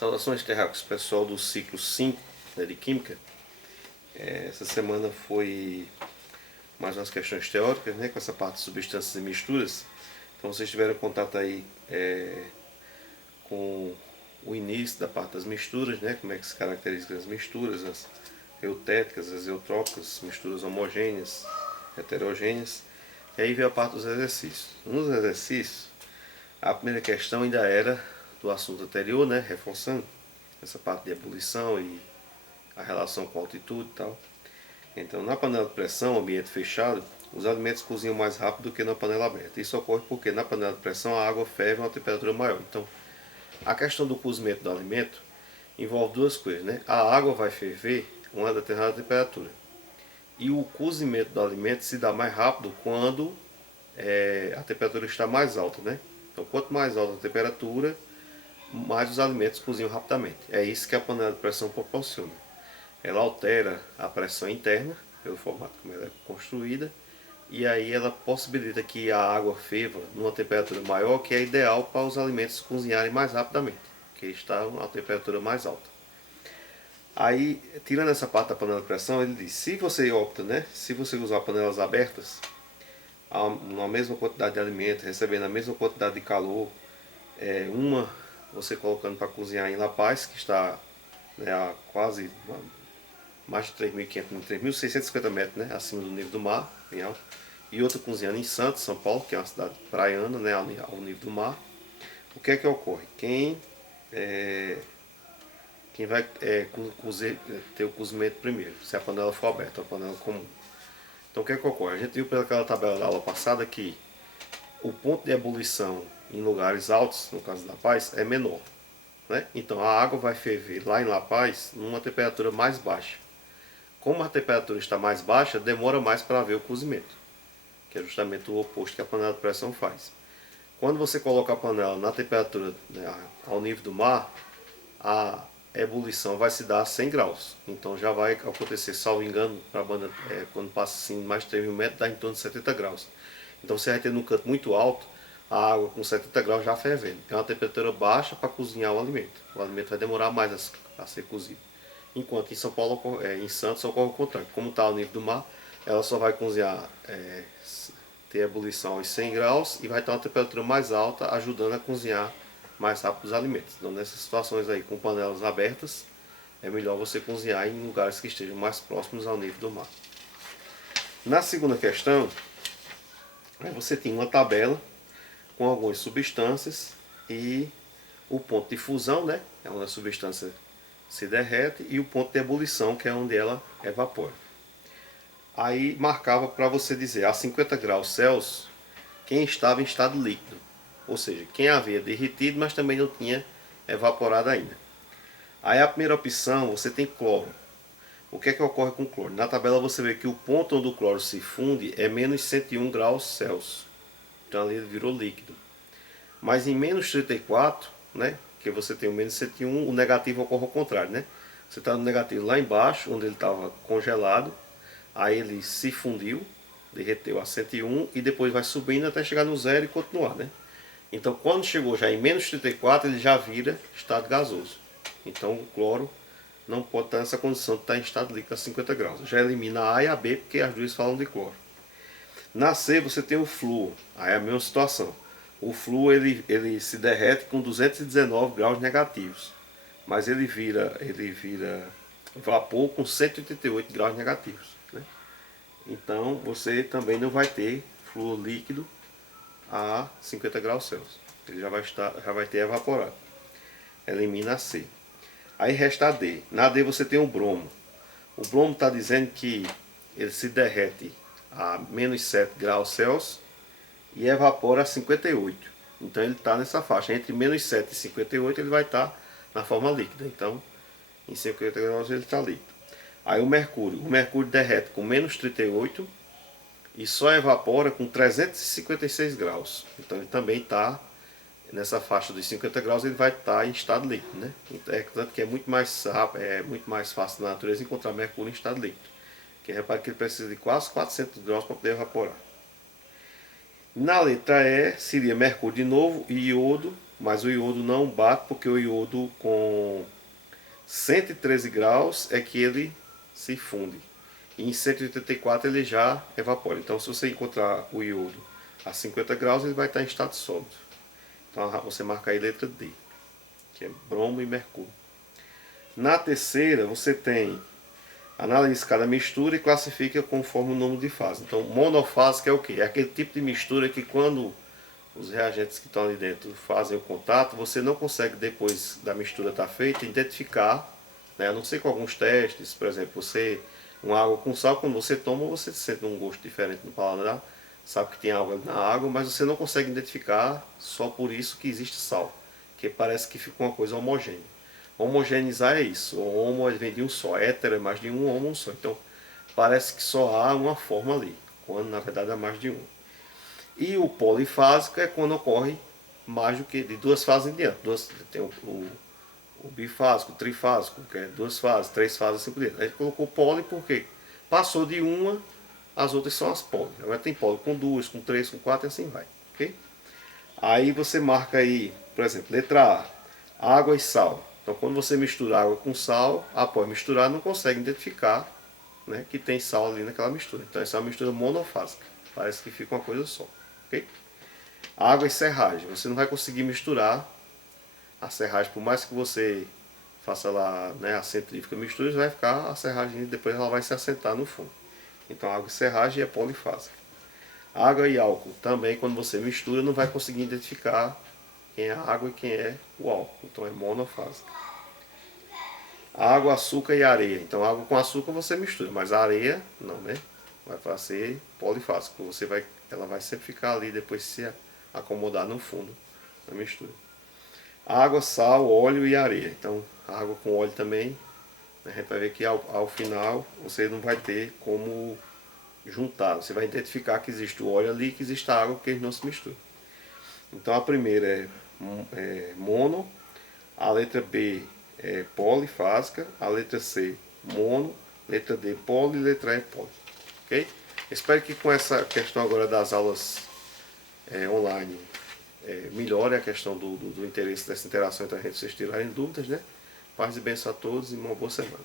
Saudações terráqueos, pessoal do ciclo 5, né, de Química. Essa semana foi mais umas questões teóricas, né, com essa parte de substâncias e misturas. Então vocês tiveram contato aí com o início da parte das misturas, né, como é que se caracterizam as misturas, as eutéticas, as eutrópicas, misturas homogêneas, heterogêneas. E aí veio a parte dos exercícios. Nos exercícios, a primeira questão ainda era do assunto anterior, né, reforçando essa parte de ebulição e a relação com a altitude e tal. Então, na panela de pressão, ambiente fechado, os alimentos cozinham mais rápido do que na panela aberta. Isso ocorre porque na panela de pressão a água ferve a uma temperatura maior. Então, a questão do cozimento do alimento envolve duas coisas, né? A água vai ferver a uma determinada temperatura. E o cozimento do alimento se dá mais rápido quando a temperatura está mais alta, né? Então, quanto mais alta a temperatura, mais os alimentos cozinham rapidamente. É isso que a panela de pressão proporciona. Ela altera a pressão interna, pelo formato como ela é construída, e aí ela possibilita que a água ferva numa temperatura maior, que é ideal para os alimentos cozinharem mais rapidamente, que está a uma temperatura mais alta. Aí, tirando essa parte da panela de pressão, ele diz, se você opta, né, se você usar panelas abertas, na mesma quantidade de alimento, recebendo a mesma quantidade de calor, uma você colocando para cozinhar em La Paz, que está, né, a quase mais de 3.500, 3.650 metros, né, acima do nível do mar, bem alto, e outra cozinhando em Santos, São Paulo, que é uma cidade praiana, né, ao nível do mar. O que é que ocorre? Quem vai ter o cozimento primeiro, se a panela for aberta, a panela comum. Então o que é que ocorre? A gente viu pelaquela tabela da aula passada que o ponto de ebulição em lugares altos, no caso da Paz, é menor, né? Então a água vai ferver lá em La Paz numa temperatura mais baixa. Como a temperatura está mais baixa, demora mais para haver o cozimento, que é justamente o oposto que a panela de pressão faz. Quando você coloca a panela na temperatura, né, ao nível do mar, a ebulição vai se dar a 100 graus. Então já vai acontecer, salvo engano, para a banda, quando passa assim, mais de 3.000 metros, dá em torno de 70 graus. Então você vai ter num canto muito alto a água com 70 graus já fervendo. É uma temperatura baixa para cozinhar o alimento. O alimento vai demorar mais a ser cozido. Enquanto em São Paulo, em Santos, ocorre o contrário. Como está ao nível do mar, ela só vai cozinhar, ter ebulição aos 100 graus e vai estar uma temperatura mais alta, ajudando a cozinhar mais rápido os alimentos. Então, nessas situações aí, com panelas abertas, é melhor você cozinhar em lugares que estejam mais próximos ao nível do mar. Na segunda questão, você tem uma tabela com algumas substâncias e o ponto de fusão, né, é onde a substância se derrete, e o ponto de ebulição, que é onde ela evapora. Aí marcava para você dizer a 50 graus Celsius quem estava em estado líquido, ou seja, quem havia derretido, mas também não tinha evaporado ainda. Aí a primeira opção, você tem cloro. O que é que ocorre com o cloro? Na tabela você vê que o ponto onde o cloro se funde é menos 101 graus Celsius. Então ali ele virou líquido. Mas em menos 34, né, que você tem o menos 101, o negativo ocorre ao contrário, né? Você está no negativo lá embaixo, onde ele estava congelado, aí ele se fundiu, derreteu a 101 e depois vai subindo até chegar no zero e continuar, né? Então quando chegou já em menos 34, ele já vira estado gasoso. Então o cloro não pode estar nessa condição de estar em estado líquido a 50 graus. Já elimina a A e a B, porque as duas falam de cloro. Na C você tem o flúor, aí é a mesma situação. O flúor ele se derrete com 219 graus negativos, mas ele vira vapor com 188 graus negativos, né? Então você também não vai ter flúor líquido a 50 graus Celsius. Ele já vai ter evaporado. Elimina a C. Aí resta a D. Na D você tem o bromo. O bromo está dizendo que ele se derrete a menos 7 graus Celsius e evapora a 58. Então ele está nessa faixa. Entre menos 7 e 58 ele vai estar na forma líquida. Então em 50 graus ele está líquido. Aí o mercúrio derrete com menos 38 e só evapora com 356 graus. Então ele também está nessa faixa dos 50 graus, ele vai estar em estado líquido, né? Tanto que é muito mais rápido, é muito mais fácil na natureza encontrar mercúrio em estado líquido. Que repare que ele precisa de quase 400 graus para poder evaporar. Na letra E seria mercúrio de novo e iodo mas o iodo não bate porque o iodo com 113 graus é que ele se funde. E em 184 ele já evapora. Então se você encontrar o iodo a 50 graus, ele vai estar em estado sólido. Então você marca aí letra D, que é bromo e mercúrio. Na terceira você tem, analisa cada mistura e classifica conforme o número de fases. Então monofásica é o que? É aquele tipo de mistura que quando os reagentes que estão ali dentro fazem o contato, você não consegue, depois da mistura estar feita, identificar, né? A não ser com alguns testes, por exemplo, uma água com sal, quando você toma, você sente um gosto diferente no paladar, sabe que tem água na água, mas você não consegue identificar, só por isso que existe sal, que parece que fica uma coisa homogênea. Homogeneizar é isso, o homo vem de um só, hétero é mais de um, homo um só, então parece que só há uma forma ali, quando na verdade há mais de um. E o polifásico é quando ocorre mais do que de duas fases em diante. Tem o bifásico, o trifásico, que é duas fases, três fases, assim por diante. A gente colocou poli porque passou de uma, as outras são as poli. Agora tem poli com duas, com três, com quatro e assim vai. Okay? Aí você marca aí, por exemplo, letra A, água e sal. Então quando você mistura água com sal, após misturar não consegue identificar, né, que tem sal ali naquela mistura. Então essa é uma mistura monofásica. Parece que fica uma coisa só. Okay? Água e serragem. Você não vai conseguir misturar a serragem, por mais que você faça lá, né, a centrífuga mistura, vai ficar a serragem, depois ela vai se assentar no fundo. Então água e serragem é polifásica. Água e álcool também, quando você mistura, não vai conseguir identificar quem é a água e quem é o álcool. Então é monofásica. Água, açúcar e areia. Então água com açúcar você mistura, mas a areia não, né? Vai ser polifásico. Ela vai sempre ficar ali depois se acomodar no fundo da mistura. Água, sal, óleo e areia. Então água com óleo também, a gente vai ver que ao final você não vai ter como juntar. Você vai identificar que existe o óleo ali e que existe a água, porque eles não se misturam. Então a primeira é mono, a letra B é polifásica, a letra C mono, letra D poli e letra E poli. Ok? Espero que com essa questão agora das aulas online melhore a questão do interesse dessa interação entre a gente, vocês tirarem dúvidas, né? Paz e bênção a todos e uma boa semana.